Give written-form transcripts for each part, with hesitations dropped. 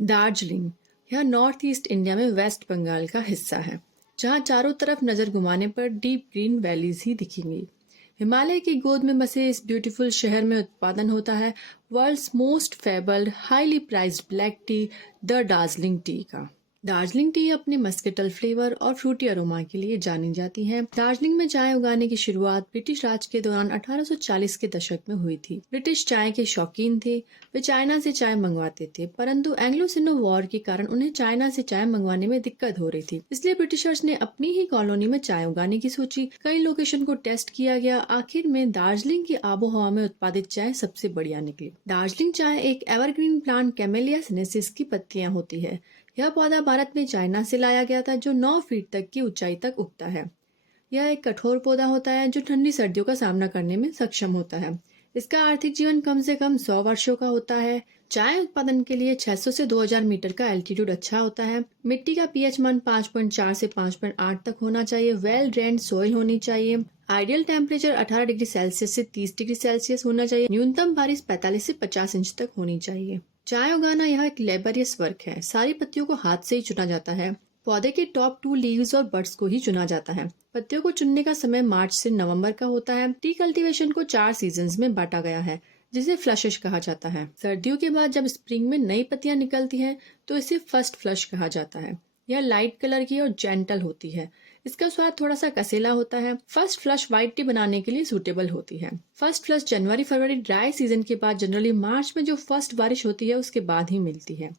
दार्जिलिंग यह north east India में waste Bengal का हिस्सा है, जहाँ चारों तरफ नजर घुमाने पर डीप ग्रीन वैलीज ही दिखेंगी। हिमालय की गोद में बसे इस ब्यूटीफुल शहर में उत्पादन होता है world's most fabled highly prized black tea, the Darjeeling tea का। दार्जिलिंग टी अपने मस्केटल फ्लेवर और फ्रूटी अरोमा के लिए जानी जाती है। दार्जिलिंग में चाय उगाने की शुरुआत ब्रिटिश राज के दौरान 1840 के दशक में हुई थी। ब्रिटिश चाय के शौकीन थे, वे चाइना से चाय मंगवाते थे, परंतु एंग्लो सिनो वॉर के कारण उन्हें चाइना से चाय मंगवाने में दिक्कत हो रही थी। इसलिए ब्रिटिशर्स ने अपनी ही कॉलोनी में चाय उगाने की सोची। कई लोकेशन को टेस्ट किया गया, आखिर में दार्जिलिंग की आबो हवा में उत्पादित चाय सबसे बढ़िया निकली। दार्जिलिंग चाय एक एवरग्रीन प्लांट कैमेलिया सिनेंसिस की पत्तियां होती है। यह पौधा भारत में चाइना से लाया गया था, जो 9 फीट तक की ऊंचाई तक उगता है। यह एक कठोर पौधा होता है जो ठंडी सर्दियों का सामना करने में सक्षम होता है। इसका आर्थिक जीवन कम से कम 100 वर्षों का होता है। चाय उत्पादन के लिए 600 से 2000 मीटर का एल्टीट्यूड अच्छा होता है। मिट्टी का पीएच मान 5.4 से 5.8 तक होना चाहिए। वेल ड्रेन्ड सॉइल होनी चाहिए। आइडियल टेम्परेचर 18 डिग्री सेल्सियस से 30 डिग्री सेल्सियस होना चाहिए। न्यूनतम बारिश 45 से 50 इंच तक होनी चाहिए। चाय उगाना यह एक लेबरियस वर्क है। सारी पत्तियों को हाथ से ही चुना जाता है। पौधे के टॉप 2 लीव्स और बड्स को ही चुना जाता है। पत्तियों को चुनने का समय मार्च से नवंबर का होता है। टी कल्टीवेशन को 4 सीजन्स में बांटा गया है, जिसे फ्लशेस कहा जाता है। सर्दियों के बाद जब स्प्रिंग में नई पत्तियां निकलती हैं, तो इसे फर्स्ट फ्लश कहा जाता है। यह लाइट कलर की और जेंटल होती है। इसका स्वाद थोड़ा सा कसेला होता है। फर्स्ट फ्लश व्हाइट टी बनाने के लिए सूटेबल होती है। फर्स्ट फ्लश जनवरी फरवरी ड्राई सीजन के बाद, जनरली मार्च में जो फर्स्ट बारिश होती है उसके बाद ही मिलती है।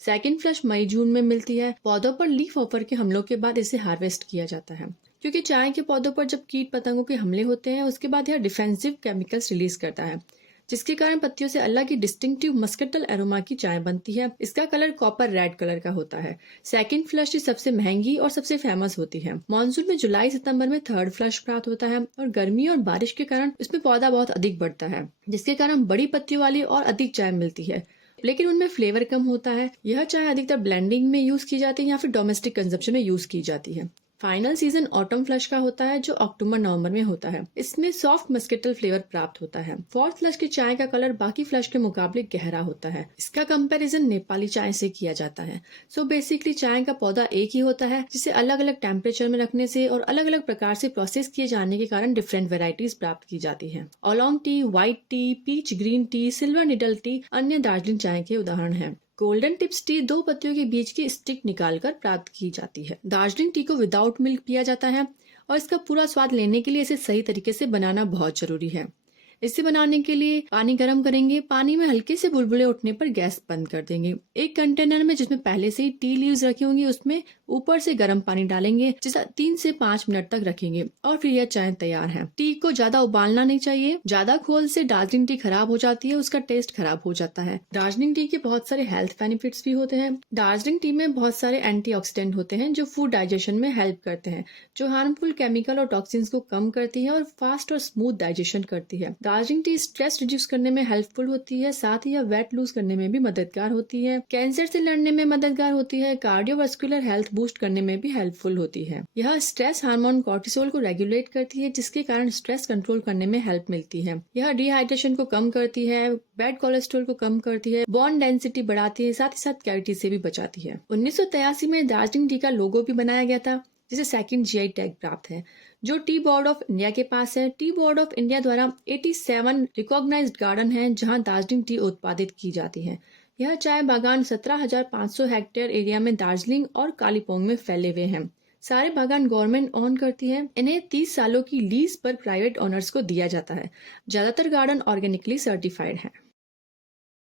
सेकंड फ्लश मई जून में मिलती है। पौधों पर लीफ ऑफर के हमलों के बाद इसे हार्वेस्ट किया जाता है, क्योंकि चाय के पौधों पर जब कीट पतंगों के हमले होते हैं, उसके बाद यह डिफेंसिव केमिकल्स रिलीज करता है, जिसके कारण पत्तियों से अलग ही डिस्टिंक्टिव मस्केटल एरोमा की चाय बनती है। इसका कलर कॉपर रेड कलर का होता है। सेकंड फ्लश ही सबसे महंगी और सबसे फेमस होती है। मानसून में जुलाई सितंबर में थर्ड फ्लश प्राप्त होता है, और गर्मी और बारिश के कारण इसमें पौधा बहुत अधिक बढ़ता है, जिसके कारण बड़ी पत्तियों वाली और अधिक चाय मिलती है, लेकिन उनमें फ्लेवर कम होता है। यह चाय अधिकतर ब्लेंडिंग में यूज की जाती है या फिर डोमेस्टिक कंजप्शन में यूज की जाती है। फाइनल सीजन ऑटम फ्लश का होता है, जो अक्टूबर नवंबर में होता है। इसमें सॉफ्ट मस्केटल फ्लेवर प्राप्त होता है। फोर्थ फ्लश की चाय का कलर बाकी फ्लश के मुकाबले गहरा होता है। इसका कंपैरिजन नेपाली चाय से किया जाता है। सो बेसिकली चाय का पौधा एक ही होता है, जिसे अलग अलग टेम्परेचर में रखने से और अलग अलग प्रकार से प्रोसेस किए जाने के कारण डिफरेंट वेराइटीज प्राप्त की जाती है। Oolong tea, white tea, peach green tea, silver needle tea अन्य दार्जिलिंग चाय के उदाहरण हैं। गोल्डन टिप्स टी 2 पत्तियों के बीच की स्टिक निकालकर प्राप्त की जाती है। दार्जिलिंग टी को विदाउट मिल्क पिया जाता है, और इसका पूरा स्वाद लेने के लिए इसे सही तरीके से बनाना बहुत जरूरी है। इसे बनाने के लिए पानी गर्म करेंगे। पानी में हल्के से बुलबुले उठने पर गैस बंद कर देंगे। एक कंटेनर में जिसमें पहले से ही टी लीव्स रखी होंगी, उसमें ऊपर से गर्म पानी डालेंगे, जिसे 3 से 5 मिनट तक रखेंगे, और फिर यह चाय तैयार है। टी को ज्यादा उबालना नहीं चाहिए। ज्यादा खोल से दार्जिलिंग टी खराब हो जाती है, उसका टेस्ट खराब हो जाता है। दार्जिलिंग टी के बहुत सारे हेल्थ बेनिफिट्स भी होते हैं। दार्जिलिंग टी में बहुत सारे एंटीऑक्सीडेंट होते हैं, जो फूड डाइजेशन में हेल्प करते हैं, जो हार्मफुल केमिकल और टॉक्सिन्स को कम करती है और फास्ट और स्मूथ डाइजेशन करती है। दार्जिलिंग टी स्ट्रेस रिड्यूस करने में हेल्पफुल होती है, साथ ही यह वेट लूज करने में भी मददगार होती है। कैंसर से लड़ने में मददगार होती है। कार्डियोवास्कुलर हेल्थ बूस्ट करने में भी हेल्पफुल होती है। यह स्ट्रेस हार्मोन कॉर्टिसोल को रेगुलेट करती है, जिसके कारण स्ट्रेस कंट्रोल करने में हेल्प मिलती है। यह डिहाइड्रेशन को कम करती है, बैड कोलेस्ट्रॉल को कम करती है, बोन डेंसिटी बढ़ाती है, साथ ही साथ कैविटी से भी बचाती है। 1983 में दार्जिलिंग टी का लोगो भी बनाया गया था, जिसे सेकंड जीआई टैग प्राप्त है, जो टी बोर्ड ऑफ इंडिया के पास है। टी बोर्ड ऑफ इंडिया द्वारा 87 रिकॉग्नाइज्ड गार्डन हैं, जहां दार्जिलिंग टी उत्पादित की जाती है। यह चाय बागान 17,500 हेक्टेयर एरिया में दार्जिलिंग और कालीपोंग में फैले हुए हैं। सारे बागान गवर्नमेंट ऑन करती है। इन्हें 30 सालों की लीज पर प्राइवेट ओनर्स को दिया जाता है। ज्यादातर गार्डन ऑर्गेनिकली सर्टिफाइड है।